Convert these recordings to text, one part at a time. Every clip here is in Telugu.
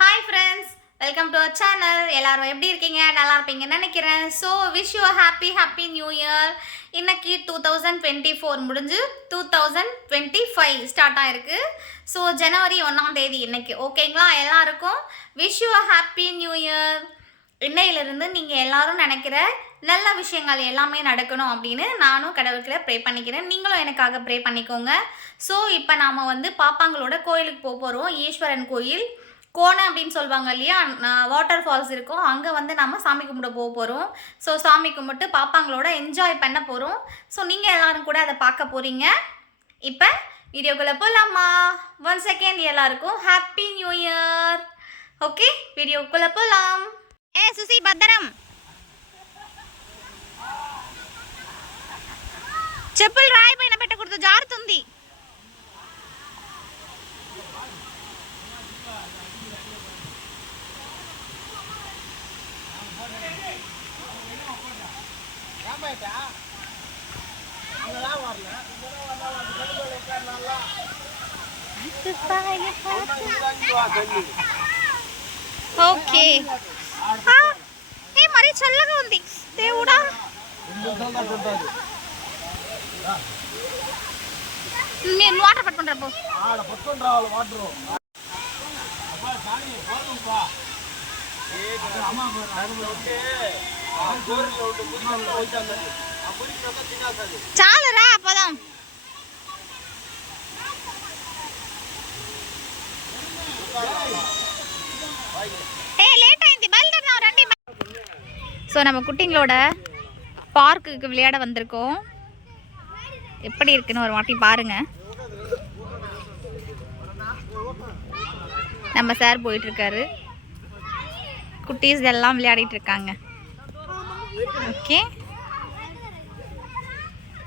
Hi friends, welcome to our channel. எல்லாரும் எப்படி இருக்கீங்க? நல்லா இருப்பீங்கன்னு நினைக்கிறேன். So wish you a happy new year. இன்னைக்கு 2024 முடிஞ்சு 2025 ஸ்டார்ட் ஆயிருக்கு. So ஜனவரி 1ஆம் தேதி இன்னைக்கு. ஓகேங்களா? எல்லாருக்கும் wish you a happy new year. இன்னையிலிருந்து நீங்கள் எல்லாரும் நினைக்கிற நல்ல விஷயங்கள் எல்லாமே நடக்கணும் அப்படின்னு நானும் கடவுள்கிட்ட ப்ரே பண்ணிக்கிறேன். நீங்களும் எனக்காக ப்ரே பண்ணிக்கோங்க. ஸோ இப்போ நாம் பாப்பாங்களோட கோயிலுக்கு போகிறோம். ஈஸ்வரன் கோயில் கோணம் அப்படின்னு சொல்லுவாங்க இல்லையா, வாட்டர் ஃபால்ஸ் இருக்கும். அங்கே நம்ம சாமி கும்பிட போகிறோம். ஸோ சாமி கும்பிட்டு பாப்பாங்களோட என்ஜாய் பண்ண போகிறோம். ஸோ நீங்கள் எல்லோரும் கூட அதை பார்க்க போகிறீங்க. இப்போ வீடியோக்குள்ளே போகலாமா? 1 செகண்ட். எல்லாருக்கும் ஹாப்பி நியூ இயர். ஓகே, வீடியோக்குள்ளே போகலாம். సుసి భద్రం చెప్పులు రాయి పైన పెట్టకూడదు, జారుతుంది. ఓకే, మరీ చల్లగా ఉంది దేవుడా. మీరు వాటర్ పట్టుకుంటారు. చాలురా పదం. லேட் ஆயிடுச்சு, பல்தர்லாம் ரெண்டு. ஸோ நம்ம குட்டிங்களோட பார்க்குக்கு விளையாட வந்திருக்கோம். எப்படி இருக்குன்னு ஒரு வாட்டி பாருங்க. நம்ம சார் போயிட்டுருக்காரு, குட்டீஸ் எல்லாம் விளையாடிட்டு இருக்காங்க. ஓகே,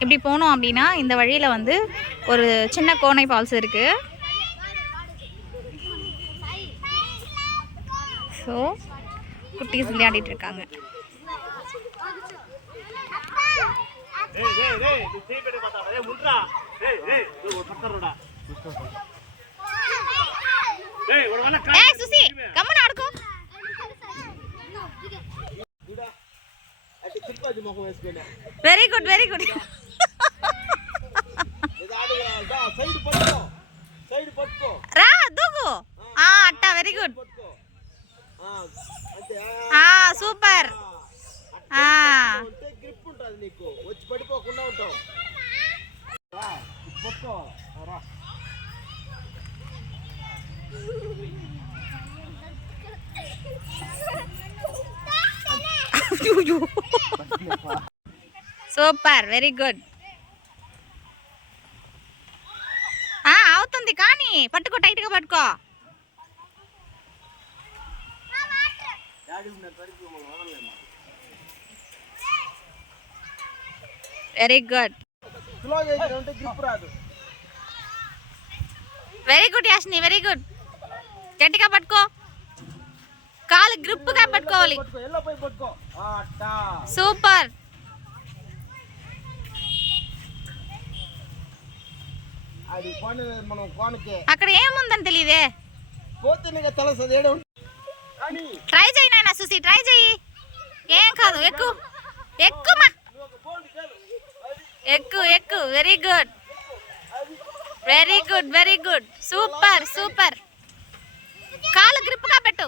இப்படி போனோம் அப்படின்னா இந்த வழியில் ஒரு சின்ன கோனை ஃபால்ஸ் இருக்குது. ஸோ குட்டீஸ் விளையாடிட்டு இருக்காங்க. సుసి గమన ఆడుకో. Very good, very good. రా దూకు. అట్టా, వెరీ గుడ్. సూపర్. గ్రిప్ ఉంటుంది నీకు, వచ్చి పడిపోకుండా ఉంటావు. Super, very good. అవుతుంది కానీ పట్టుకో, టైట్గా పట్టుకో. వెరీ గుడ్, వెరీ గుడ్ యాష్ని, వెరీ గుడ్. గట్టిగా పట్టుకో, కాలు గ్రిప్గా పట్టుకోవాలి. సూపర్. అక్కడ ఏముందని తెలియదే. ట్రై చేయి నాయనా సుసి, ట్రై చేయి. ఏం కాదు, ఎక్కు ఎక్కుమా, ఎక్కు ఎక్కు. Very good, very good, very good. Super, super. కాలు గ్రిప్గా పెట్టు.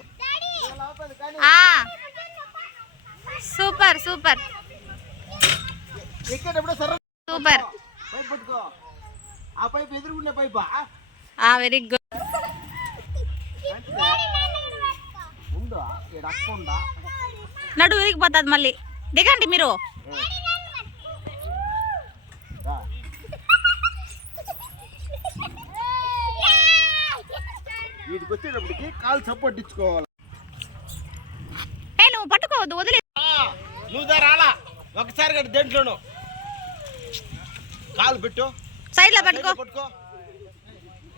Super, super, super. Very good. నడు విరిగిపోతుంది మళ్ళీ. దిగండి మీరు. వీటికి వచ్చేటప్పటికి కాలు సపోర్ట్ ఇచ్చుకోవాలి. నువ్వు పట్టుకోవద్దు, వదిలే. నువ్వు రాలా ఒకసారి కట్టి దేంట్లోనూ కాలు పెట్టు. సైడ్ లో పట్టుకో, పట్టుకో,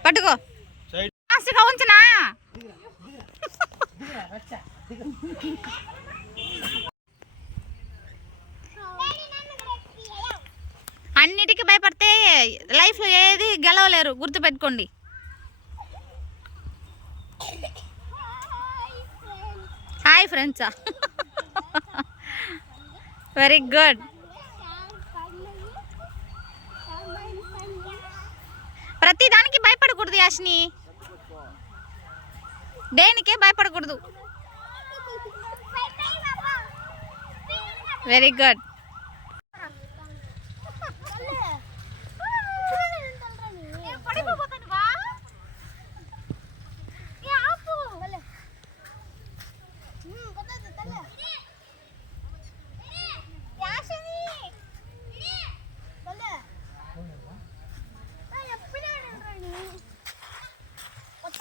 పట్టుకో. సైడ్ ఉంచనా. అన్నిటికీ భయపడితే లైఫ్లో ఏది గెలవలేరు, గుర్తుపెట్టుకోండి. హాయ్ ఫ్రెండ్సా వెరీ గుడ్. ప్రతి దానికి భయపడకూడదు యాష్ని, దేనికే భయపడకూడదు. Very good.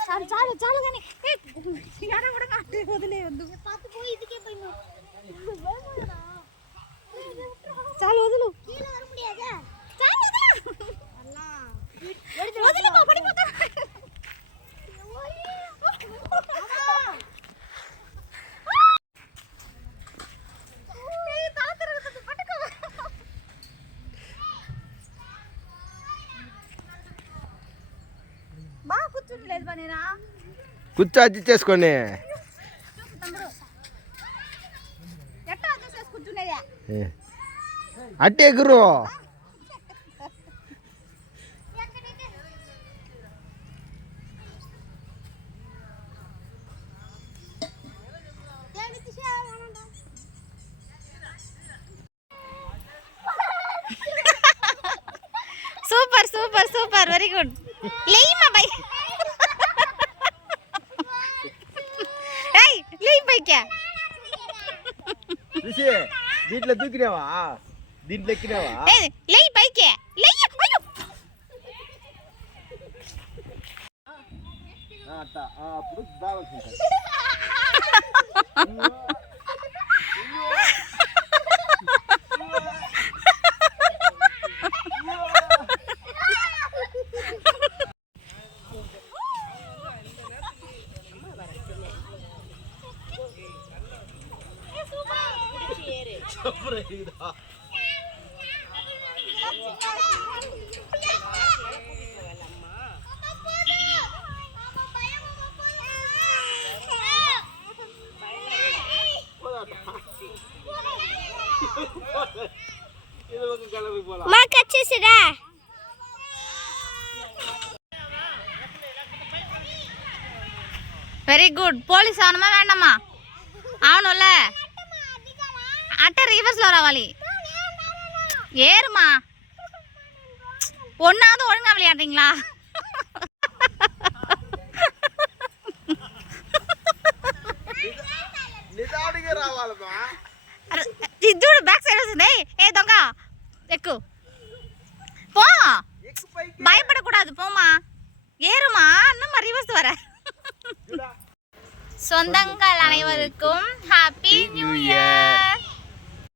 చాలు చాలు చాలు కానీ కూడా వదిలేయద్దు. చాలు వదులు. బాగా కూర్చుంటలేదు బా నేనా కూర్చో అడ్జస్ట్ చేసుకోండి. ఎట్టా అడ్జస్ట్ చేసి కూర్చునేదా అట్టే ఎగురు. Super super super very good. లేయమ్మా బై ఏయ్ లేయ్ బైకే. చూసి దీంట్లో దూకినావా, దీంట్లో ఎక్కినావా? ఏయ్ లేయ్ బైకే లేయ్. అయ్యో అట్ట అప్పుడు దావాల్సింది. మాకు వచ్చేసిరా. Very good. పోలీస్ అవునమ్మా వేండమ్మా? అవునులే అంటే ரிவர்ஸ்ல రావాలి. ஏறுமா ஒன்னாவது ஒழுங்கா விளையாடுறீங்களா? ఇది బ్యాక్ సైడ్ వస్తుంది. ఏ దొంగ ఎక్కు போ, பயப்படக்கூடாது போமா, ஏறுமா. நம்ம ரிவர்ஸ் வர. சொந்தங்கள் அனைவருக்கும் ஹாப்பி நியூ இயர்.